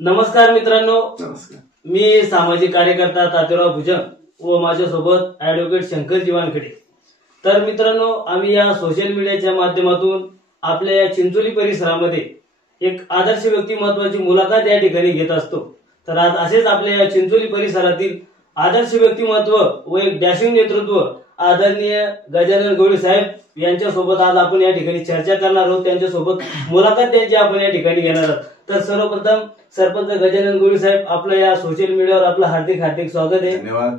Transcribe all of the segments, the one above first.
नमस्कार मित्रांनो, नमस्कार. मी सामाजिक कार्यकर्ता तात्याराव भुजंग व माझ्यासोबत ऍडव्होकेट शंकर जीवानकडे. तर मित्रांनो, आम्ही या सोशल मीडियाच्या माध्यमातून आपल्या या चिंचोली परिसरामध्ये एक आदर्श व्यक्तिमत्वाची मुलाखत या ठिकाणी घेत असतो. तर आज असेच आपल्या या चिंचोली परिसरातील आदर्श व्यक्तिमत्व व एक डॅशिंग नेतृत्व आदरणीय गजानन गवळी साहेब यांच्यासोबत आज आपण या ठिकाणी चर्चा करणार आहोत. त्यांच्यासोबत मुलाखत त्यांची आपण या ठिकाणी घेणार आहोत. तर सर्वप्रथम सरपंच गजानन गवळी साहेब, आपलं या सोशल मीडियावर आपलं हार्दिक स्वागत आहे. धन्यवाद.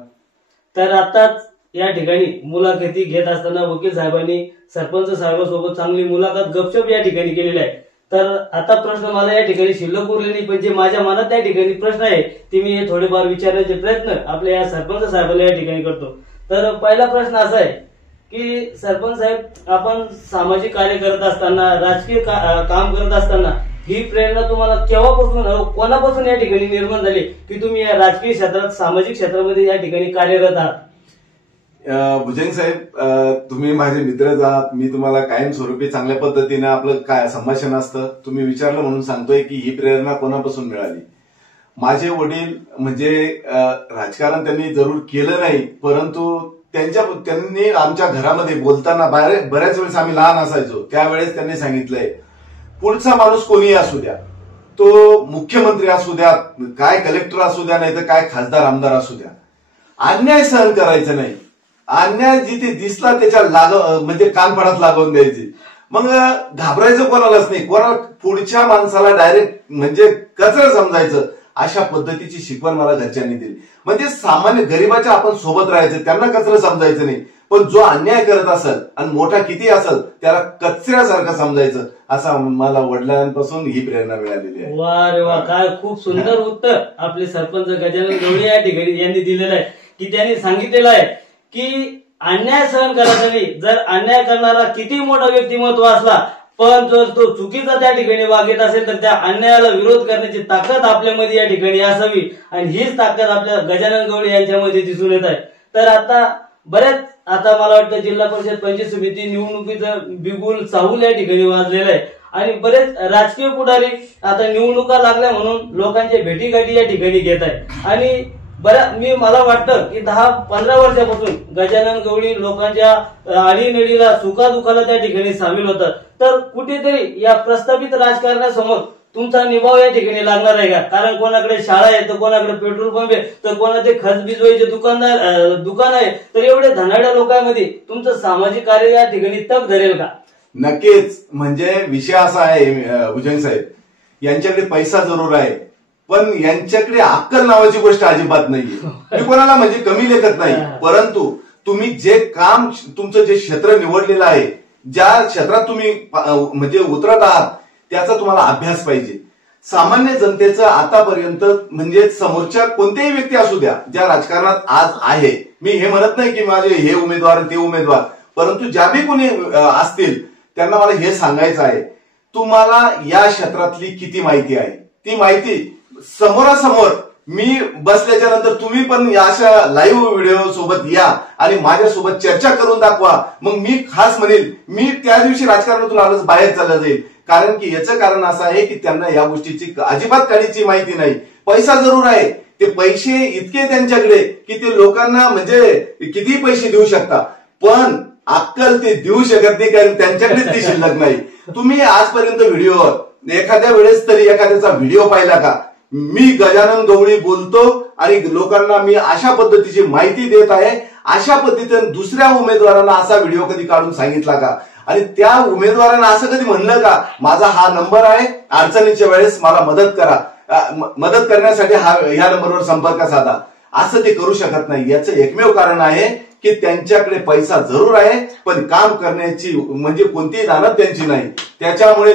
तर आताच या ठिकाणी मुलाखती घेत असताना वकील साहेबांनी सरपंच साहेबांसोबत चांगली मुलाखत गपचप या ठिकाणी केलेली आहे. तर आता प्रश्न मला या ठिकाणी शिल्लक उरले नाही, पण जे माझ्या मनात त्या ठिकाणी प्रश्न आहे ते मी थोडेफार विचारण्याचे प्रयत्न आपल्या या सरपंच साहेबांना या ठिकाणी करतो. तर पहिला प्रश्न असा आहे की सरपंच साहेब, आपण सामाजिक कार्य करत असताना, राजकीय काम करत असताना ही प्रेरणा तुम्हाला केव्हापासून, कोणापासून या ठिकाणी निर्माण झाली की तुम्ही या राजकीय क्षेत्रात, सामाजिक क्षेत्रामध्ये या ठिकाणी कार्यरत आहात? भुजंग साहेब, तुम्ही माझे मित्रच आहात. मी तुम्हाला कायमस्वरूपी चांगल्या पद्धतीने आपलं काय संभाषण असतं, तुम्ही विचारलं म्हणून सांगतोय की ही प्रेरणा कोणापासून मिळाली. माझे वडील म्हणजे राजकारण त्यांनी जरूर केलं नाही, परंतु त्यांनी आमच्या घरामध्ये बोलताना बऱ्याच वेळेस आम्ही लहान असायचो त्यावेळेस त्यांनी सांगितलंय, पुढचा माणूस कोणीही असू द्या, तो मुख्यमंत्री असू द्या, काय कलेक्टर असू द्या, नाही तर काय खासदार आमदार असू द्या, अन्याय सहन करायचं नाही. अन्याय जिथे दिसला त्याच्या म्हणजे कानफडात लागवून द्यायची. मग घाबरायचं कोणालाच नाही, पुढच्या माणसाला डायरेक्ट म्हणजे कचरा समजायचं, अशा पद्धतीची शिकवण मला घरच्यांनी दिली. म्हणजे सामान्य गरीबाच्या आपण सोबत राहायचं, त्यांना कचरा समजायचं नाही, पण जो अन्याय करत असेल आणि मोठा किती असेल त्याला कचऱ्यासारखं समजायचं, असा मला वडिलांपासून ही प्रेरणा मिळालेली आहे. वा रे वा, काय खूप सुंदर उत्तर आपले सरपंच गजानन गवळी या ठिकाणी यांनी दिलेलं आहे. की त्यांनी सांगितलेलं आहे की अन्याय सहन करायचा नाही. जर अन्याय करणारा किती मोठा व्यक्तिमत्व असला, पण जर तो चुकीचा त्या ठिकाणी वागत असेल तर त्या अन्यायाला विरोध करण्याची ताकद आपल्यामध्ये या ठिकाणी असावी, आणि हीच ताकद आपल्या गजानन गवळी यांच्यामध्ये दिसून येत आहे. तर आता मला वाटतं जिल्हा परिषद पंचायत समिती निवडणुकीचं बिगुल चाहूल या ठिकाणी वाजलेलं आहे, आणि बरेच राजकीय पुढारी आता निवडणुका लागल्या म्हणून लोकांच्या भेटीगाठी या ठिकाणी घेत आहे. आणि मला वाटतं की 10-15 वर्षापासून गजानन गवळी लोकांच्या अडीनडीला, सुखादुखाला त्या ठिकाणी सामील होतात. तर कुठेतरी या प्रस्थापित राजकारणासमोर तुमचा निभाव या ठिकाणी लागणार आहे का? कारण कोणाकडे शाळा आहे, तर कोणाकडे पेट्रोल पंप आहे, तर कोणाचे खत भिजवायचे दुकान आहे. तर एवढे धनाढ्य लोकांमध्ये तुमचं सामाजिक कार्य या ठिकाणी तग धरेल का? नक्कीच. म्हणजे विषय असा आहे भुजंग साहेब, यांच्याकडे पैसा जरूर आहे, पण यांच्याकडे अक्कल नावाची गोष्ट अजिबात नाहीये. मी कोणाला म्हणजे कमी लेखत नाही, परंतु तुम्ही जे काम, तुमचं जे क्षेत्र निवडलेलं आहे, ज्या क्षेत्रात तुम्ही म्हणजे उतरत आहात, त्याचा तुम्हाला अभ्यास पाहिजे. सामान्य जनतेचं आतापर्यंत म्हणजे समोरच्या कोणत्याही व्यक्ती असू द्या ज्या राजकारणात आज आहे, मी हे म्हणत नाही की माझे हे उमेदवार ते उमेदवार, परंतु ज्या बी कोणी असतील त्यांना मला हे सांगायचं आहे, तुम्हाला या क्षेत्रातली किती माहिती आहे, ती माहिती समोरासमोर मी बसल्याच्या नंतर तुम्ही पण अशा लाईव्ह व्हिडिओ सोबत या आणि माझ्यासोबत चर्चा करून दाखवा. मग मी खास म्हणेल, मी त्या दिवशी राजकारणातून आलोच बाहेर चालला जाईल. कारण की याचं कारण असं आहे की त्यांना या गोष्टीची अजिबात काळीची माहिती नाही. पैसा जरूर आहे, ते पैसे इतके त्यांच्याकडे की ते लोकांना म्हणजे किती पैसे देऊ शकतात, पण अक्कल ते देऊ शकत नाही, कारण त्यांच्याकडे ती शिल्लक नाही. तुम्ही आजपर्यंत व्हिडिओवर एखाद्या वेळेस तरी एखाद्याचा व्हिडिओ पाहिला का? मी गजानन गवळी बोलतो आणि लोकांना मी अशा पद्धतीची माहिती देत आहे, अशा पद्धतीने दुसऱ्या उमेदवारांना असा व्हिडिओ कधी काढून सांगितला का? आणि त्या उमेदवारांना असं कधी म्हणलं का, माझा हा नंबर आहे, अडचणीच्या वेळेस मला मदत करा, मदत करण्यासाठी ह्या नंबरवर संपर्क साधा? असं ते करू शकत नाही. याचं एकमेव कारण आहे की त्यांच्याकडे पैसा जरूर आहे, पण काम करण्याची म्हणजे कोणतीही जाणत त्यांची नाही. त्याच्यामुळे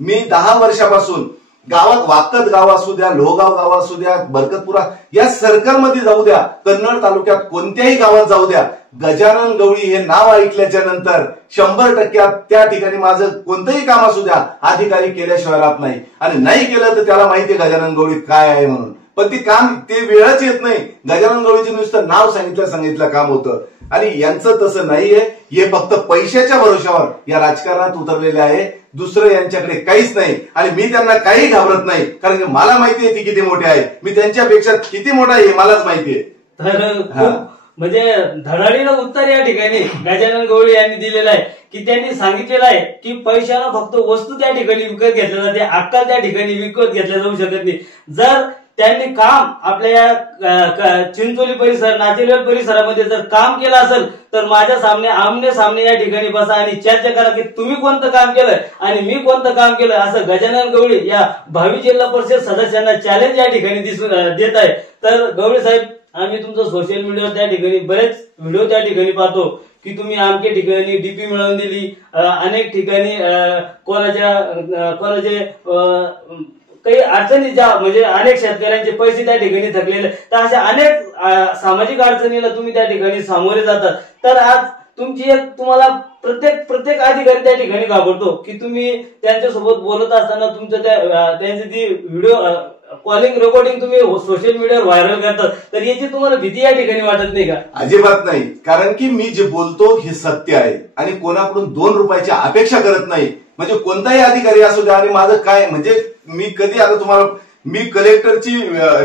मी 10 वर्षापासून गावात, वाकत गाव असू द्या, लोहगाव गाव असू द्या, बरकतपुरा या सर्कलमध्ये जाऊ द्या, कन्नड तालुक्यात कोणत्याही गावात जाऊ द्या, गजानन गवळी हे नाव ऐकल्याच्या नंतर 100% त्या ठिकाणी माझं कोणतंही काम असू द्या, अधिकारी केल्याशिवाय राहत नाही. आणि नाही केलं तर त्याला माहितीये गजानन गवळी काय आहे म्हणून. पण ते वेळच येत नाही. गजानन गवळीचं नुसतं नाव सांगितलं काम होतं. आणि यांचं तसं नाहीये. हे फक्त पैशाच्या भरोशावर या राजकारणात उतरलेले आहे. दुसरं यांच्याकडे काहीच नाही. आणि मी त्यांना काही घाबरत नाही, कारण की मला माहिती आहे ती किती मोठे आहे. मी त्यांच्यापेक्षा किती मोठा आहे हे मलाच माहितीये. तर म्हणजे धडाडीनं उत्तर या ठिकाणी गजानन गवळी यांनी दिलेलं आहे की त्यांनी सांगितलेलं आहे की पैशानं फक्त वस्तू त्या ठिकाणी विकत घेतल्या जाते, अक्कल त्या ठिकाणी विकत घेतल्या जाऊ शकत नाही. जर त्यांनी काम आपल्या या चिंचोली परिसर, नाचेलवाड परिसरामध्ये जर काम केलं असेल तर माझ्या आमने सामने या ठिकाणी बसा आणि चर्चा करा की तुम्ही कोणतं काम केलं आणि मी कोणतं काम केलं, असं गजानन गवळी या भावी जिल्हा परिषद सदस्यांना चॅलेंज या ठिकाणी दिसून देत आहे. तर गवळी साहेब, आम्ही तुमचं सोशल मीडियावर त्या ठिकाणी बरेच व्हिडिओ त्या ठिकाणी पाहतो की तुम्ही आमच्या ठिकाणी डीपी मिळवून दिली, अनेक ठिकाणी कोणाचे काही अडचणी ज्या म्हणजे अनेक शेतकऱ्यांचे पैसे त्या ठिकाणी थकलेले, तर अशा अनेक सामाजिक अडचणीला तुम्ही त्या ठिकाणी सामोरे जातात. तर आज तुमची एक तुम्हाला प्रत्येक अधिकारी त्या ठिकाणी घाबरतो की तुम्ही त्यांच्यासोबत बोलत असताना तुमचं त्यांची ती व्हिडिओ कॉलिंग रेकॉर्डिंग तुम्ही सोशल मीडियावर व्हायरल करतात, तर याची तुम्हाला भीती या ठिकाणी वाटत नाही का? अजिबात नाही, कारण की मी जे बोलतो हे सत्य आहे आणि कोणाकडून 2 रुपयाची अपेक्षा करत नाही. म्हणजे कोणताही अधिकारी असू द्या. आणि माझं काय म्हणजे मी कधी आता तुम्हाला मी कलेक्टरची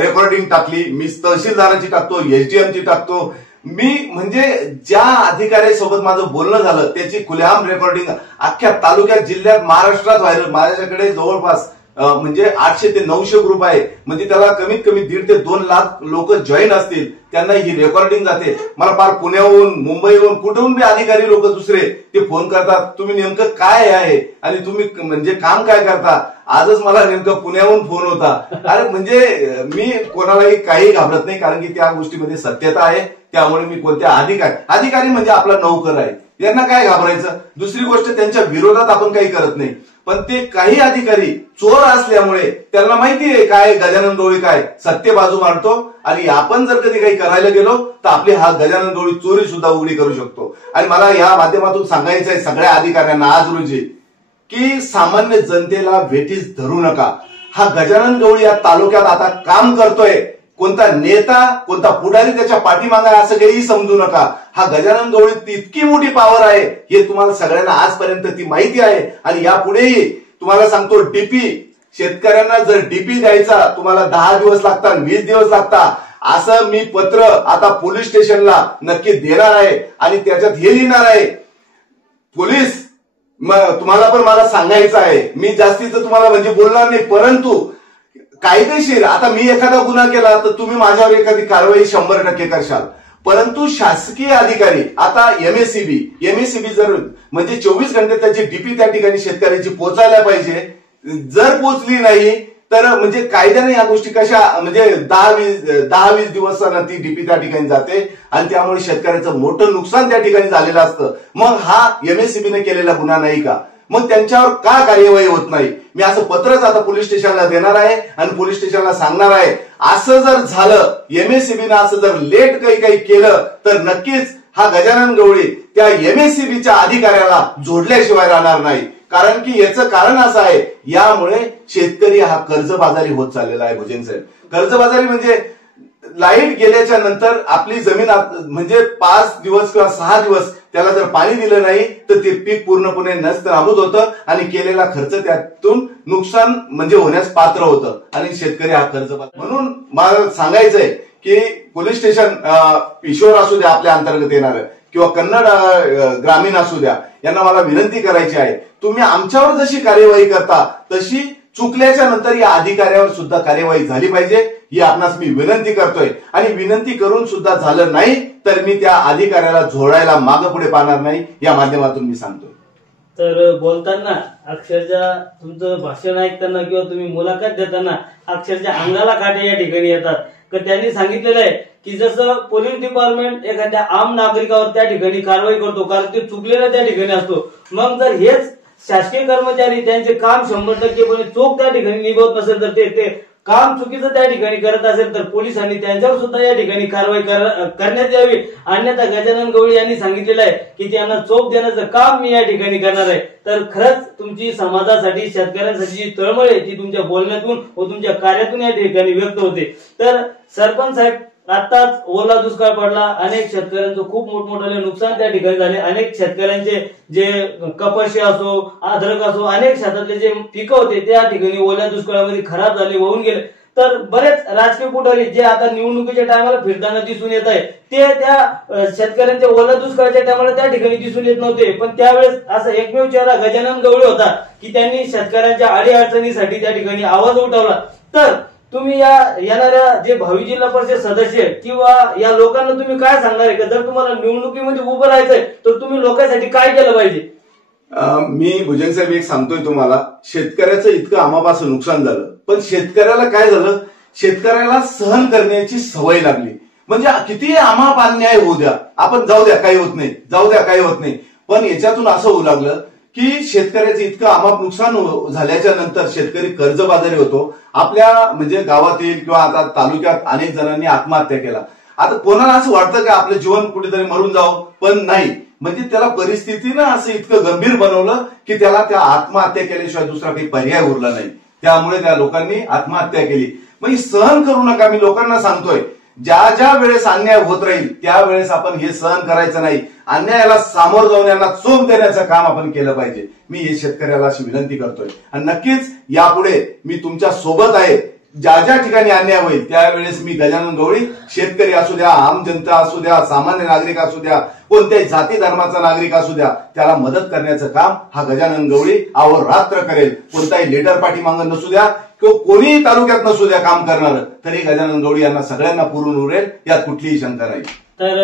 रेकॉर्डिंग टाकली, मी तहसीलदाराची टाकतो, एसडीएमची टाकतो. मी म्हणजे ज्या अधिकाऱ्यासोबत माझं बोलणं झालं त्याची खुलेआम रेकॉर्डिंग अख्ख्या तालुक्यात, जिल्ह्यात, महाराष्ट्रात व्हायरल. माझ्याकडे जवळपास म्हणजे 800 ते 900 ग्रुप आहे. म्हणजे त्याला कमीत कमी 1.5 ते 2 लाख लोक जॉईन असतील, त्यांना ही रेकॉर्डिंग जाते. मला फार पुण्याहून, मुंबईहून, कुठून बी अधिकारी लोक दुसरे ते फोन करतात, तुम्ही नेमकं काय आहे आणि तुम्ही म्हणजे काम काय करता. आजच मला नेमकं पुण्याहून फोन होता. अरे म्हणजे मी कोणालाही काही घाबरत नाही, कारण की त्या गोष्टीमध्ये सत्यता आहे. त्यामुळे मी कोणत्या अधिकारी म्हणजे आपला नोकर आहे, यांना काय घाबरायचं. दुसरी गोष्ट, त्यांच्या विरोधात आपण काही करत नाही. पण ते काही अधिकारी चोर असल्यामुळे त्यांना माहिती आहे काय गजानन गवळी काय सत्य बाजू मांडतो. आणि आपण जर कधी काही करायला गेलो तर आपली हा गजानन गवळी चोरी सुद्धा उघडी करू शकतो. आणि मला या माध्यमातून सांगायचं आहे सगळ्या अधिकाऱ्यांना आज रोजी की सामान्य जनतेला वेठीस धरू नका. हा गजानन गवळी या तालुक्यात आता काम करतोय. कोणता नेता, कोणता पुढारी त्याच्या पाठीमागे असं काही समजू नका. हा गजानन गवळी इतकी मोठी पॉवर आहे हे तुम्हाला सगळ्यांना आजपर्यंत ती माहिती आहे. आणि यापुढेही तुम्हाला सांगतो, डीपी शेतकऱ्यांना जर डीपी द्यायचा तुम्हाला 10 दिवस लागतात, 20 दिवस लागतात, असं मी पत्र आता पोलीस स्टेशनला नक्की देणार आहे. आणि त्याच्यात हे लिहिणार आहे, पोलीस तुम्हाला पण मला सांगायचं आहे, मी जास्तीचं तुम्हाला म्हणजे बोलणार नाही, परंतु कायदेशीर आता मी एखादा गुन्हा केला तर तुम्ही माझ्यावर एखादी कारवाई 100% करशाल. परंतु शासकीय अधिकारी आता एमएससीबी जर म्हणजे 24 घंटे त्याची डीपी त्या ठिकाणी शेतकऱ्याची पोहोचायला पाहिजे. जर पोहोचली नाही तर म्हणजे कायद्याने या गोष्टी कशा म्हणजे 10-20 दिवसांना ती डीपी त्या ठिकाणी जाते आणि त्यामुळे शेतकऱ्याचं मोठं नुकसान त्या ठिकाणी झालेलं असतं. मग हा एमएससीबीने केलेला गुन्हा नाही का? मग त्यांच्यावर का कार्यवाही होत नाही? मी असं पत्रच आता पोलीस स्टेशनला देणार आहे आणि पोलीस स्टेशनला सांगणार आहे, असं जर झालं, एमएससीबीनं असं जर लेट काही केलं तर नक्कीच हा गजानन गवळी त्या एमएससीबीच्या अधिकाऱ्याला जोडल्याशिवाय राहणार नाही. कारण की याचं कारण असं आहे, यामुळे शेतकरी हा कर्जबाजारी होत चाललेला आहे. भुजंग साहेब, कर्जबाजारी म्हणजे लाईट गेल्याच्या नंतर आपली जमीन म्हणजे 5 दिवस किंवा 6 दिवस त्याला जर पाणी दिलं नाही तर ते पीक पूर्णपणे नष्ट नाबूद होतं आणि केलेला खर्च त्यातून नुकसान म्हणजे होण्यास पात्र होतं आणि शेतकरी हा कर्जबाजारी. म्हणून मला सांगायचंय की पोलीस स्टेशन ईश्वर असू द्या आपल्या अंतर्गत येणार किंवा कन्नड ग्रामीण असू द्या, यांना मला विनंती करायची आहे, तुम्ही आमच्यावर जशी कार्यवाही करता तशी चुकल्याच्या नंतर या अधिकाऱ्यावर सुद्धा कार्यवाही झाली पाहिजे, ही आपणास मी विनंती करतोय. आणि विनंती करून सुद्धा झालं नाही तर मी त्या अधिकाऱ्याला झोडायला मागे पुढे पाहणार नाही, या माध्यमातून मी सांगतोय. तर बोलताना अक्षरशः तुमचं भाषण ऐकताना किंवा तुम्ही मुलाखत देताना अक्षरशः अंगाला काटे या ठिकाणी येतात. तर त्यांनी सांगितलेलं आहे की जसं पोलीस डिपार्टमेंट एखाद्या आम नागरिकावर त्या ठिकाणी कारवाई करतो कारण ते चुकलेला त्या ठिकाणी असतो, मग जर हेच शासकीय कर्मचारी त्यांचे काम 100% चोख त्या ठिकाणी निभवत नसेल तर ते काम चुकीचं त्या ठिकाणी करत असेल तर पोलिसांनी त्यांच्यावर सुद्धा या ठिकाणी कारवाई करण्यात यावी. अन्यथा गजानन गवळी यांनी सांगितलेलं आहे की त्यांना चोप देण्याचं काम मी या ठिकाणी करणार आहे. तर खरंच तुमची समाजासाठी शेतकऱ्यांसाठी जी तळमळ आहे ती तुमच्या बोलण्यातून व तुमच्या कार्यातून या ठिकाणी व्यक्त होते. तर सरपंच साहेब, आताच ओला दुष्काळ पडला, अनेक शेतकऱ्यांचं खूप मोठमोठाले नुकसान त्या ठिकाणी झाले. अनेक शेतकऱ्यांचे जे कपाशी असो, अद्रक असो, अनेक शेतातले जे पिकं होते त्या ठिकाणी ओल्या दुष्काळामध्ये खराब झाले, वाहून गेले. तर बरेच राजकीय पुढारी जे आता निवडणुकीच्या टायमाला फिरताना दिसून येत आहे ते त्या शेतकऱ्यांच्या ओल्या दुष्काळाच्या टायमाला त्या ठिकाणी दिसून येत नव्हते. पण त्यावेळेस असा एकमेव चेहरा गजानन गवळी होता की त्यांनी शेतकऱ्यांच्या अडीअडचणीसाठी त्या ठिकाणी आवाज उठवला. तर तुम्ही या येणाऱ्या जे भावी जिल्हा परिषद सदस्य किंवा या लोकांना तुम्ही काय सांगणार आहे का जर तुम्हाला निवडणुकीमध्ये उभं राहायचंय तर तुम्ही लोकांसाठी काय केलं पाहिजे? मी भुजंग साहेब एक सांगतोय तुम्हाला, शेतकऱ्याचं इतकं आमापासून नुकसान झालं, पण शेतकऱ्याला काय झालं, शेतकऱ्याला सहन करण्याची सवय लागली. म्हणजे किती आमाप अन्याय होऊ द्या, आपण जाऊ द्या काही होत नाही, जाऊ द्या काही होत नाही. पण याच्यातून असं होऊ लागलं की शेतकऱ्याचं इतकं आमाप नुकसान झाल्याच्या नंतर शेतकरी कर्जबाजारी होतो. आपल्या म्हणजे गावातील किंवा आता तालुक्यात अनेक जणांनी आत्महत्या केला. आता कोणाला असं वाटतं की आपलं जीवन कुठेतरी मरून जावं, पण नाही. म्हणजे त्याला परिस्थितीनं असं इतकं गंभीर बनवलं की त्याला त्या आत्महत्या केल्याशिवाय दुसरा काही पर्याय उरला नाही. त्यामुळे त्या लोकांनी आत्महत्या केली. म्हणजे सहन करू नका, मी लोकांना सांगतोय. ज्या ज्या वेळेस अन्याय होत राहील त्यावेळेस आपण हे सहन करायचं नाही, अन्यायाला सामोरं जाऊन यांना चोप देण्याचं काम आपण केलं पाहिजे. मी हे शेतकऱ्याला अशी विनंती करतोय आणि नक्कीच यापुढे मी तुमच्या सोबत आहे. ज्या ज्या ठिकाणी अन्याय होईल त्यावेळेस मी गजानन गवळी, शेतकरी असू द्या, आम जनता असू द्या, सामान्य नागरिक असू द्या, कोणत्याही जाती धर्माचा नागरिक असू द्या, त्याला मदत करण्याचं काम हा गजानन गवळी अहोरात्र करेल. कोणताही लीडर पाठीमागं नसू द्या किंवा कोणीही तालुक्यात नसू द्या काम करणार, तरी गजानन गवळी यांना सगळ्यांना पुरून उरेल, यात कुठलीही शंका नाही. तर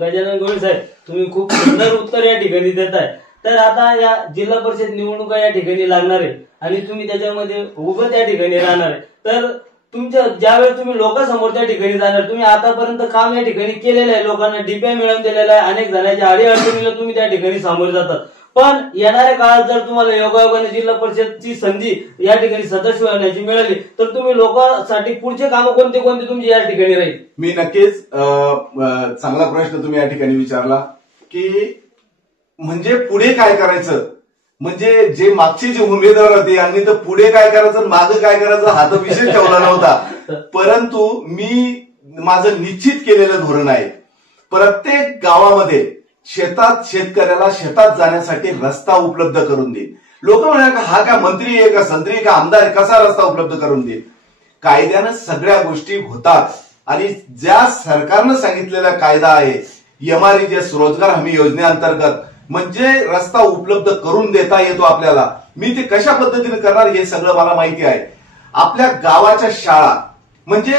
गजानन गवळी साहेब, तुम्ही खूप सुंदर उत्तर या ठिकाणी देताय. तर आता या जिल्हा परिषद निवडणुका या ठिकाणी लागणार आहे आणि तुम्ही त्याच्यामध्ये उभं त्या ठिकाणी राहणार आहे. तर तुमच्या ज्यावेळेस तुम्ही लोकांसमोर त्या ठिकाणी जाणार, तुम्ही आतापर्यंत काम या ठिकाणी केलेलं आहे, लोकांना डीपीआय मिळवून दिलेला आहे, अनेक जणांच्या अडीअडचणीला तुम्ही त्या ठिकाणी सामोरे जातात. पण येणाऱ्या काळात जर तुम्हाला योगायोगाने जिल्हा परिषदची संधी या ठिकाणी सदस्य होण्याची मिळाली तर तुम्ही लोकांसाठी पुढचे कामं कोणते कोणते तुमचे या ठिकाणी राहील? मी नक्कीच चांगला प्रश्न तुम्ही या ठिकाणी विचारला की म्हणजे पुढे काय करायचं, म्हणजे जे मागचे जे उमेदवार होते यांनी तर पुढे काय करायचं मागे काय करायचं हा तर विषय ठेवला नव्हता. परंतु मी माझं निश्चित केलेलं धोरण आहे. प्रत्येक गावामध्ये शेतात शेतकऱ्याला शेतात जाण्यासाठी रस्ता उपलब्ध करून देईल. लोक म्हणाले का हा काय मंत्री आहे का संत्री का आमदार आहे, कसा रस्ता उपलब्ध करून देईल? कायद्यानं सगळ्या गोष्टी होतात आणि ज्या सरकारनं सांगितलेला कायदा आहे MREGS रोजगार हमी योजनेअंतर्गत म्हणजे रस्ता उपलब्ध करून देता येतो आपल्याला. मी ते कशा पद्धतीने करणार हे सगळं मला माहिती आहे. आपल्या गावाच्या शाळा म्हणजे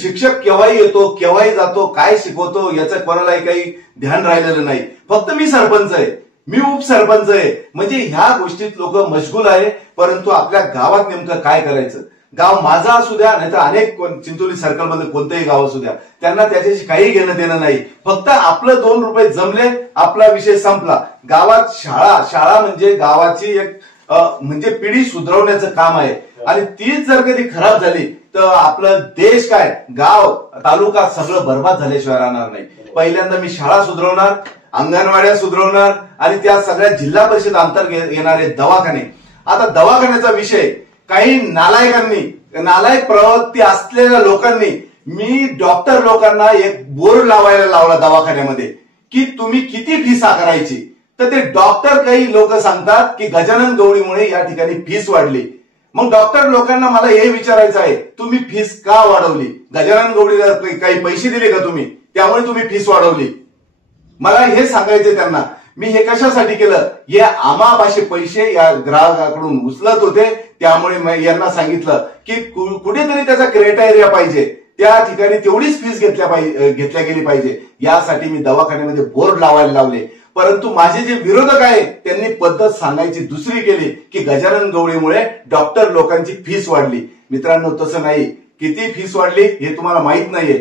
शिक्षक केव्हाही येतो केव्हाही जातो, काय शिकवतो याचं कोणालाही काही ध्यान राहिलेलं नाही. फक्त मी सरपंच आहे, मी उपसरपंच आहे, म्हणजे ह्या गोष्टीत लोक मशगूल आहे. परंतु आपल्या गावात नेमकं काय करायचं, गाव माझा असू द्या नाहीतर अनेक चिंचोली सर्कलमध्ये कोणतंही गाव असू द्या, त्यांना त्याच्याशी काही घेणं देणं नाही. फक्त आपलं 2 रुपये जमले, आपला विषय संपला. गावात शाळा म्हणजे गावाची एक म्हणजे पिढी सुधारवण्याचं काम आहे आणि तीच जर कधी खराब झाली तर आपलं देश काय, गाव, तालुका सगळं बर्बाद झाल्याशिवाय राहणार नाही. पहिल्यांदा मी शाळा सुधारवणार, अंगणवाड्या सुधारवणार आणि त्या सगळ्या जिल्हा परिषद अंतर्गत येणारे दवाखाने. आता दवाखान्याचा विषय काही नालायक प्रवृत्ती असलेल्या लोकांनी मी डॉक्टर लोकांना एक बोर्ड लावायला लावला दवाखान्यामध्ये की तुम्ही किती फीस आकारायची. तर ते डॉक्टर काही लोक सांगतात की गजानन गवळीमुळे या ठिकाणी फीस वाढली. मग डॉक्टर लोकांना मला हे विचारायचं आहे तुम्ही फीस का वाढवली? गजानन गवळीला काही पैसे दिले का तुम्ही, त्यामुळे तुम्ही फीस वाढवली? मला हे सांगायचे त्यांना. मी हे कशासाठी केलं, हे आमाप असे पैसे या ग्राहकाकडून उचलत होते, त्यामुळे यांना सांगितलं की कुठेतरी त्याचा क्रायटेरिया पाहिजे, त्या ठिकाणी तेवढीच फीस घेतल्या गेली पाहिजे. यासाठी मी दवाखान्यामध्ये बोर्ड लावायला लावले. परंतु माझे जे विरोधक आहेत त्यांनी पद्धत सांगायची दुसरी केली की गजानन गवळीमुळे डॉक्टर लोकांची फीस वाढली. मित्रांनो तसं नाही. किती फीस वाढली हे तुम्हाला माहित नाहीये,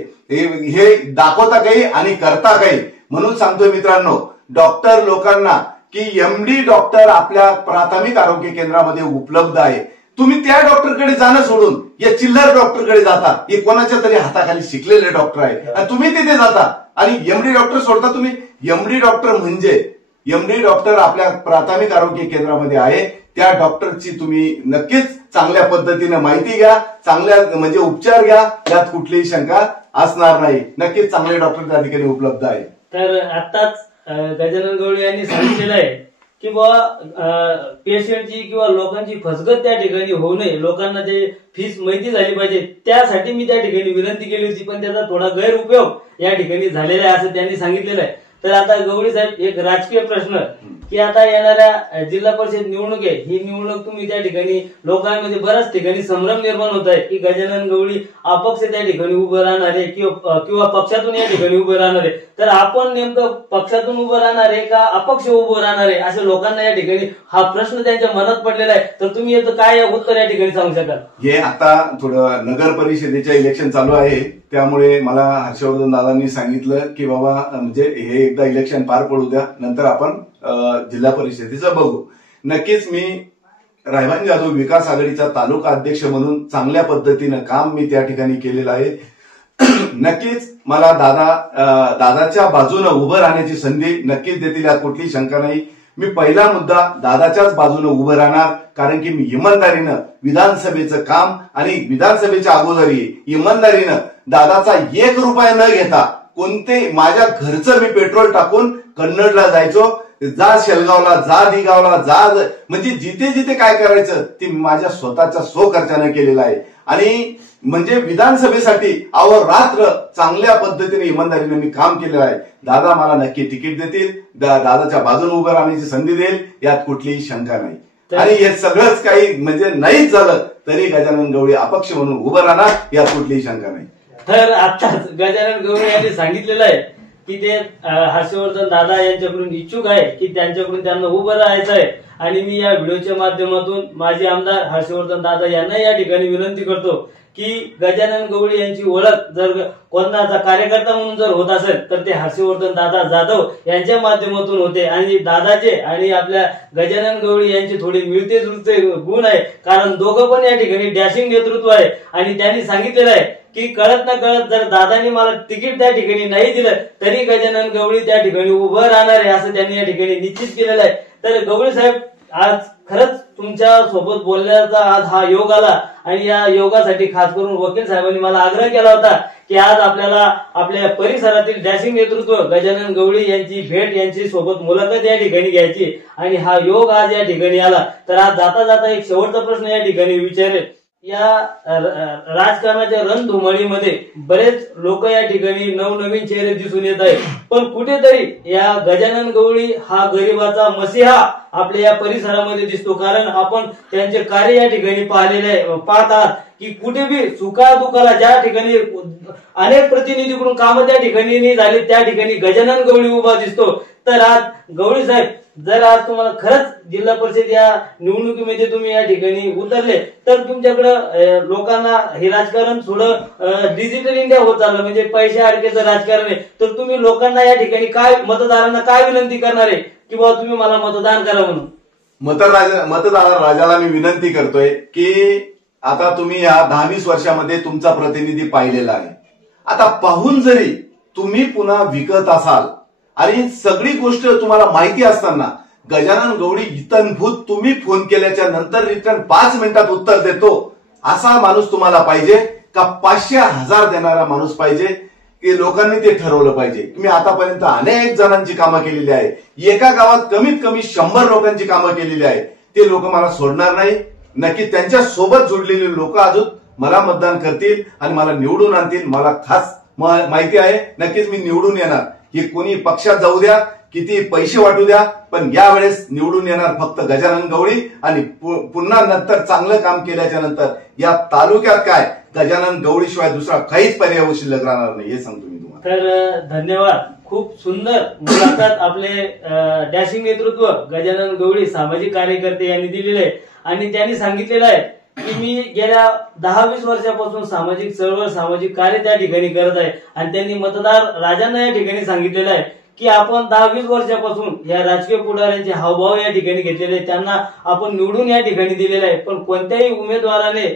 हे दाखवता काही आणि करता काही. म्हणून सांगतोय मित्रांनो, डॉक्टर लोकांना की MD डॉक्टर आपल्या प्राथमिक आरोग्य केंद्रामध्ये उपलब्ध आहे. तुम्ही त्या डॉक्टरकडे जाणं सोडून या चिल्लर डॉक्टरकडे जाता. हे कोणाच्या तरी हाताखाली शिकलेले डॉक्टर आहे आणि तुम्ही तिथे जाता आणि एमडी डॉक्टर सोडता. तुम्ही एमडी डॉक्टर म्हणजे एमडी डॉक्टर आपल्या प्राथमिक आरोग्य केंद्रामध्ये आहे. त्या डॉक्टरची तुम्ही नक्कीच चांगल्या पद्धतीने माहिती घ्या, चांगल्या म्हणजे उपचार घ्या, यात कुठलीही शंका असणार नाही. नक्कीच चांगले डॉक्टर त्या ठिकाणी उपलब्ध आहे. तर आताच गजानन गवळी यांनी सांगितलेलं आहे की बाबा पेशंटची किंवा लोकांची फसगत त्या ठिकाणी होऊ नये, लोकांना ते फीस माहिती झाली पाहिजे, त्यासाठी मी त्या ठिकाणी विनंती केली होती, पण त्याचा थोडा गैरउपयोग या ठिकाणी झालेला आहे असं त्यांनी सांगितलेलं आहे. तर आता गवळी साहेब, एक राजकीय प्रश्न की आता येणाऱ्या जिल्हा परिषद निवडणूक आहे, ही निवडणूक तुम्ही त्या ठिकाणी लोकांमध्ये बऱ्याच ठिकाणी संभ्रम निर्माण होत आहे की गजानन गवळी अपक्ष त्या ठिकाणी उभं राहणार आहे किंवा पक्षातून या ठिकाणी उभं राहणार आहे. तर आपण नेमकं पक्षातून उभं राहणार आहे का अपक्ष उभं राहणार आहे, असं लोकांना या ठिकाणी हा प्रश्न त्यांच्या मनात पडलेला आहे. तर तुम्ही याचं काय उत्तर या ठिकाणी सांगू शकाल? हे आता थोडं नगर परिषदेच्या इलेक्शन चालू आहे, त्यामुळे मला हर्षवर्धन दादांनी सांगितलं की बाबा म्हणजे हे एकदा इलेक्शन पार पडू द्या, नंतर आपण जिल्हा परिषदेचं बघू. नक्कीच मी रायबान जाधव विकास आघाडीचा तालुका अध्यक्ष म्हणून चांगल्या पद्धतीनं काम मी त्या ठिकाणी केलेलं आहे. नक्कीच मला दादाच्या बाजूने उभं राहण्याची संधी नक्कीच देतील, यात कुठलीही शंका नाही. मी पहिला मुद्दा दादाच्याच बाजूने उभं राहणार, कारण की मी इमानदारीनं विधानसभेचं काम आणि विधानसभेच्या अगोदरही इमानदारीनं दादाचा 1 रुपया न घेता कोणते माझ्या घरचं मी पेट्रोल टाकून कन्नडला जायचो, जा शेलगावला, जा दिगावला, जा म्हणजे जिथे जिथे काय करायचं ते माझ्या स्वतःच्या खर्चाने केलेलं आहे. आणि म्हणजे विधानसभेसाठी अहोरात्र चांगल्या पद्धतीने इमानदारीने मी काम केलेलं आहे. दादा मला नक्की तिकीट देतील, दादाच्या बाजूने उभं राहण्याची संधी देईल, यात कुठलीही शंका नाही. आणि हे सगळंच काही म्हणजे नाहीच झालं तरी गजानन गवळी अपक्ष म्हणून उभं राहणार, यात कुठलीही शंका नाही. तर आताच गजानन गवळी यांनी सांगितलेलं आहे की ते हर्षवर्धन दादा यांच्याकडून इच्छुक आहे की त्यांच्याकडून त्यांना उभं राहायचं आहे. आणि मी या व्हिडिओच्या माध्यमातून माजी आमदार हर्षवर्धन दादा यांना या ठिकाणी विनंती करतो की गजानन गवळी यांची ओळख जर कोणाचा कार्यकर्ता म्हणून जर होत असेल तर ते हर्षवर्धन दादा जाधव यांच्या माध्यमातून होते. आणि दादाचे आणि आपल्या गजानन गवळी यांचे थोडे मिळते जुळते गुण आहे, कारण दोघं पण या ठिकाणी डॅशिंग नेतृत्व आहे. आणि त्यांनी सांगितलेलं आहे की कळत ना कळत जर दादांनी मला तिकीट त्या ठिकाणी नाही दिलं तरी गजानन गवळी त्या ठिकाणी उभं राहणार आहे, असं त्यांनी या ठिकाणी निश्चित केलेलं आहे. तर गवळी साहेब, आज खरंच तुमच्या सोबत बोलण्याचा आज हा योग आला आणि या योगासाठी खास करून वकील साहेबांनी मला आग्रह केला होता की आज आपल्याला आपल्या परिसरातील डॅशिंग नेतृत्व गजानन गवळी यांची भेट, यांची सोबत मुलाखत या ठिकाणी घ्यायची, आणि हा योग आज या ठिकाणी आला. तर आज जाता जाता एक शेवटचा प्रश्न या ठिकाणी विचारेल. या राजकारणाच्या रणधुमाळीमध्ये बरेच लोक या ठिकाणी नवनवीन चेहरे दिसून येत आहेत, पण कुठेतरी या गजानन गवळी हा गरिबाचा मसीहा आपल्या या परिसरामध्ये दिसतो. कारण आपण त्यांचे कार्य या ठिकाणी पाहत आहात की कुठे बी सुखादुखाला ज्या ठिकाणी अनेक प्रतिनिधीकडून कामं त्या ठिकाणी झाले त्या ठिकाणी गजानन गवळी उभा दिसतो. तर आज गवळी साहेब, जर आज तुम्हाला खरंच जिल्हा परिषद या निवडणुकीमध्ये तुम्ही या ठिकाणी उतरले तर तुमच्याकडं लोकांना हे राजकारण थोडं डिजिटल इंडिया होत चाललं, म्हणजे पैसे अडकेचं राजकारण आहे. तर तुम्ही लोकांना या ठिकाणी काय, मतदारांना काय विनंती करणार आहे की बाबा तुम्ही मला मतदान करा म्हणून? मतदार राजाला मी विनंती करतोय की आता तुम्ही या 10-20 वर्षामध्ये तुमचा प्रतिनिधी पाहिलेला आहे. आता पाहून जरी तुम्ही पुन्हा विकत असाल आणि सगळी गोष्ट तुम्हाला माहिती असताना गजानन गवळी इतनभूत तुम्ही फोन केल्याच्या नंतर रिटर्न 5 मिनिटात उत्तर देतो असा माणूस तुम्हाला पाहिजे का 500,000 देणारा माणूस पाहिजे, की लोकांनी ते ठरवलं पाहिजे. तुम्ही आतापर्यंत अनेक जणांची कामं केलेली आहे, एका गावात कमीत कमी 100 लोकांची कामं केलेली आहे. ते लोक मला सोडणार नाही. नक्की त्यांच्या सोबत जोडलेले लोक अजून मला मतदान करतील आणि मला निवडून आणतील. मला खास माहिती आहे, नक्कीच मी निवडून येणार. हे कोणी पक्षात जाऊ द्या, किती पैसे वाटू द्या, पण यावेळेस निवडून येणार फक्त गजानन गवळी. आणि पुन्हा नंतर चांगलं काम केल्याच्या नंतर या तालुक्यात काय गजानन गवळीशिवाय दुसरा काहीच पर्याय शिल्लक राहणार नाही, हे सांगतो मी तुम्हाला. तर धन्यवाद. खूप सुंदर मुलाखत आपले डॅशिंग नेतृत्व गजानन गवळी सामाजिक कार्यकर्ते यांनी दिलेले आहे. आणि त्यांनी सांगितलेलं आहे की मी गेल्या 10-20 वर्षापासून सामाजिक चळवळ, सामाजिक कार्य त्या ठिकाणी करत आहे. आणि त्यांनी मतदार राजांना या ठिकाणी सांगितलेलं आहे की आपण 10-20 वर्षापासून या राजकीय पुढाऱ्यांचे हावभाव या ठिकाणी घेतलेले आहेत, त्यांना आपण निवडून या ठिकाणी दिलेलं आहे, पण कोणत्याही उमेदवाराने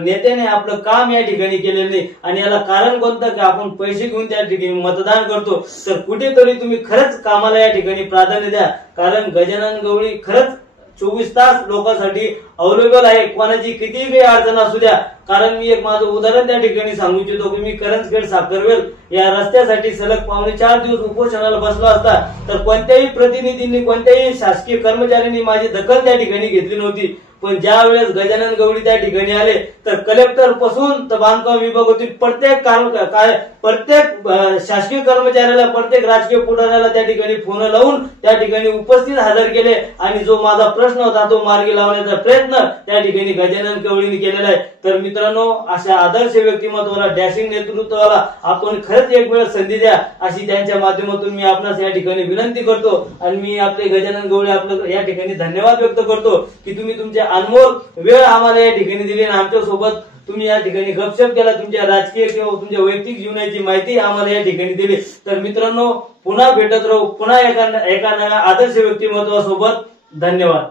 नेत्याने आपलं काम या ठिकाणी केलेलं नाही. आणि याला कारण कोणतं की आपण पैसे घेऊन त्या ठिकाणी मतदान करतो. तर कुठेतरी तुम्ही खरंच कामाला या ठिकाणी प्राधान्य द्या, कारण गजानन गवळी खरंच 24 तास लोकांसाठी अवेलेबल आहे. कोणाची कितीही काही अडचण असू द्या. कारण मी एक माझं उदाहरण त्या ठिकाणी सांगू इच्छितो की मी करंजखेड साखरवेल या रस्त्यासाठी सलग 4 दिवस उपोषणाला बसलो असता तर कोणत्याही प्रतिनिधींनी कोणत्याही शासकीय कर्मचाऱ्यांनी माझी दखल त्या ठिकाणी घेतली नव्हती. पण ज्या वेळेस गजानन गवळी त्या ठिकाणी आले तर कलेक्टर पासून तर बांधकाम विभाग होती प्रत्येक शासकीय कर्मचाऱ्याला प्रत्येक राजकीय पुढाऱ्याला त्या ठिकाणी फोन लावून त्या ठिकाणी उपस्थित हजर केले आणि जो माझा प्रश्न होता तो मार्गी लावण्याचा प्रयत्न त्या ठिकाणी गजानन गवळीने केलेला आहे. तर मित्रांनो, अशा आदर्श व्यक्तिमत्वाला, डॅशिंग नेतृत्वाला आपण खरंच एक वेळ संधी द्या अशी त्यांच्या माध्यमातून मी आपणास या ठिकाणी विनंती करतो. आणि मी आपले गजानन गवळी आपलं या ठिकाणी धन्यवाद व्यक्त करतो की तुम्ही तुमच्या अनमोल वेळ आम्हाला या ठिकाणी दिली आणि आमच्या सोबत तुम्ही या ठिकाणी गपशप केला, तुमच्या राजकीय किंवा तुमच्या वैयक्तिक जीवनाची माहिती आम्हाला या ठिकाणी दिली. तर मित्रांनो, पुन्हा भेटत राहू, पुन्हा एका नव्या आदर्श व्यक्तिमत्वासोबत. धन्यवाद.